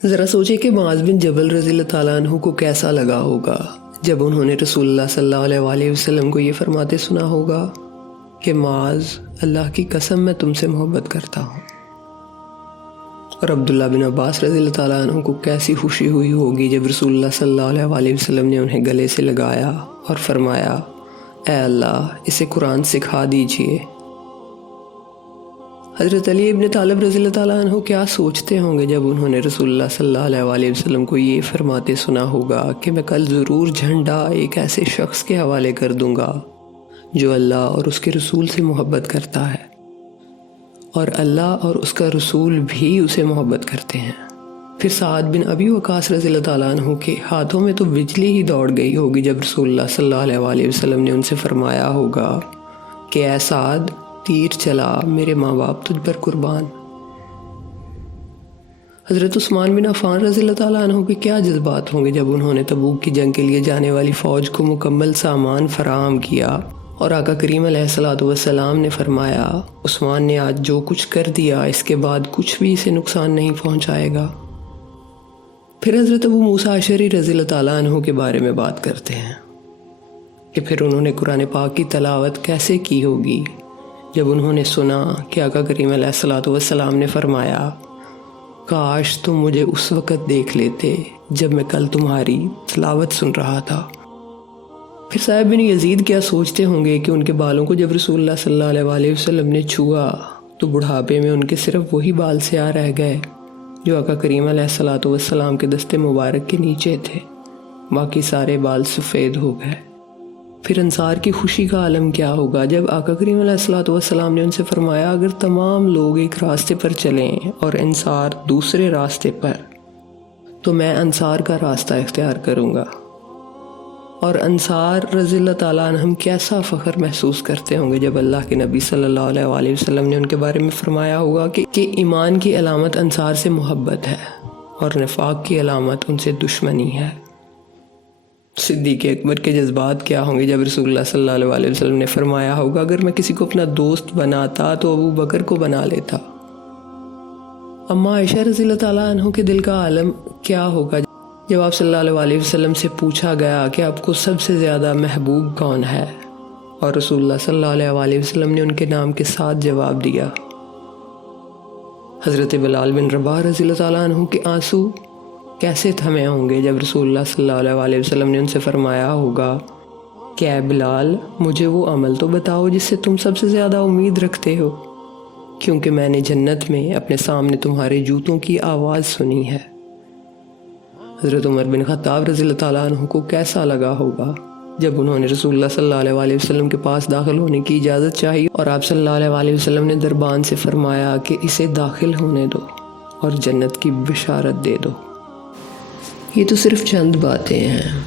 ذرا سوچے کہ معاذ بن جبل رضی اللہ تعالیٰ عنہ کو کیسا لگا ہوگا جب انہوں نے رسول اللہ صلی اللہ علیہ وسلم کو یہ فرماتے سنا ہوگا کہ معاذ، اللہ کی قسم میں تم سے محبت کرتا ہوں۔ اور عبداللہ بن عباس رضی اللہ تعالیٰ عنہ کو کیسی خوشی ہوئی ہوگی جب رسول اللہ صلی اللہ علیہ وسلم نے انہیں گلے سے لگایا اور فرمایا، اے اللہ، اسے قرآن سکھا دیجئے۔ حضرت علی ابن طالب رضی اللہ تعالیٰ عنہ کیا سوچتے ہوں گے جب انہوں نے رسول اللہ صلی اللہ علیہ وسلم کو یہ فرماتے سنا ہوگا کہ میں کل ضرور جھنڈا ایک ایسے شخص کے حوالے کر دوں گا جو اللہ اور اس کے رسول سے محبت کرتا ہے، اور اللہ اور اس کا رسول بھی اسے محبت کرتے ہیں۔ پھر سعد بن ابی وقاص رضی اللہ تعالیٰ عنہ کے ہاتھوں میں تو بجلی ہی دوڑ گئی ہوگی جب رسول اللہ صلی اللہ علیہ وسلم نے ان سے فرمایا ہوگا کہ اے سعد، تیر چلا، میرے ماں باپ تجھ پر قربان۔ حضرت عثمان بن عفان رضی اللہ تعالیٰ عنہ کے کیا جذبات ہوں گے جب انہوں نے تبوک کی جنگ کے لیے جانے والی فوج کو مکمل سامان فراہم کیا اور آقا کریم علیہ السلام نے فرمایا، عثمان نے آج جو کچھ کر دیا اس کے بعد کچھ بھی اسے نقصان نہیں پہنچائے گا۔ پھر حضرت ابو موسیٰ اشعری رضی اللہ تعالیٰ عنہ کے بارے میں بات کرتے ہیں کہ پھر انہوں نے قرآن پاک کی تلاوت کیسے کی ہوگی جب انہوں نے سنا کہ آقا کریم علیہ السلام نے فرمایا، کاش تم مجھے اس وقت دیکھ لیتے جب میں کل تمہاری تلاوت سن رہا تھا۔ پھر صاحب بن یزید کیا سوچتے ہوں گے کہ ان کے بالوں کو جب رسول اللہ صلی اللہ علیہ وسلم نے چھوا تو بڑھاپے میں ان کے صرف وہی بال سیاہ رہ گئے جو آقا کریم علیہ السلام کے دست مبارک کے نیچے تھے، باقی سارے بال سفید ہو گئے۔ پھر انصار کی خوشی کا عالم کیا ہوگا جب آقا کریم علیہ السلام نے ان سے فرمایا، اگر تمام لوگ ایک راستے پر چلیں اور انصار دوسرے راستے پر تو میں انصار کا راستہ اختیار کروں گا۔ اور انصار رضی اللہ تعالیٰ عنہم کیسا فخر محسوس کرتے ہوں گے جب اللہ کے نبی صلی اللہ علیہ وسلم نے ان کے بارے میں فرمایا ہوگا کہ ایمان کی علامت انصار سے محبت ہے اور نفاق کی علامت ان سے دشمنی ہے۔ صدیق اکبر کے جذبات کیا ہوں گے جب رسول اللہ صلی اللہ علیہ وسلم نے فرمایا ہوگا، اگر میں کسی کو اپنا دوست بناتا تو ابو بکر کو بنا لیتا۔ اما عائشہ رضی اللہ تعالیٰ عنہ کے دل کا عالم کیا ہوگا جب آپ صلی اللہ علیہ وسلم سے پوچھا گیا کہ آپ کو سب سے زیادہ محبوب کون ہے، اور رسول اللہ صلی اللہ علیہ وسلم نے ان کے نام کے ساتھ جواب دیا۔ حضرت بلال بن رباح رضی اللہ تعالیٰ عنہ کے آنسو کیسے تھمے ہوں گے جب رسول اللہ صلی اللہ علیہ وسلم نے ان سے فرمایا ہوگا کہ اے بلال، مجھے وہ عمل تو بتاؤ جس سے تم سب سے زیادہ امید رکھتے ہو، کیونکہ میں نے جنت میں اپنے سامنے تمہارے جوتوں کی آواز سنی ہے۔ حضرت عمر بن خطاب رضی اللہ تعالیٰ عنہ کو کیسا لگا ہوگا جب انہوں نے رسول اللہ صلی اللہ علیہ وسلم کے پاس داخل ہونے کی اجازت چاہی اور آپ صلی اللہ علیہ وسلم نے دربان سے فرمایا کہ اسے داخل ہونے دو اور جنت کی بشارت دے دو۔ یہ تو صرف چند باتیں ہیں،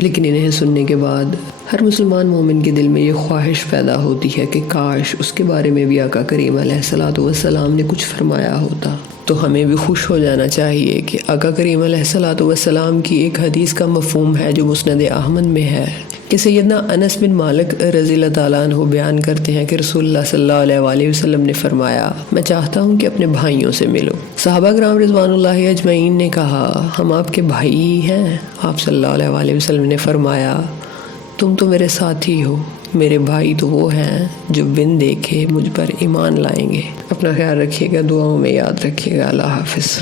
لیکن انہیں سننے کے بعد ہر مسلمان مومن کے دل میں یہ خواہش پیدا ہوتی ہے کہ کاش اس کے بارے میں بھی آقا کریم علیہ السلام نے کچھ فرمایا ہوتا۔ تو ہمیں بھی خوش ہو جانا چاہیے کہ آقا کریم علیہ السلام کی ایک حدیث کا مفہوم ہے جو مسند احمد میں ہے کہ سیدنا انس بن مالک رضی اللہ تعالیٰ عنہ بیان کرتے ہیں کہ رسول اللہ صلی اللہ علیہ وسلم نے فرمایا، میں چاہتا ہوں کہ اپنے بھائیوں سے ملو۔ صحابہ کرام رضوان اللہ اجمعین نے کہا، ہم آپ کے بھائی ہی ہیں۔ آپ صلی اللہ علیہ وسلم نے فرمایا، تم تو میرے ساتھی ہو، میرے بھائی تو وہ ہیں جو بن دیکھے مجھ پر ایمان لائیں گے۔ اپنا خیال رکھیے گا، دعاؤں میں یاد رکھیے گا۔ اللہ حافظ۔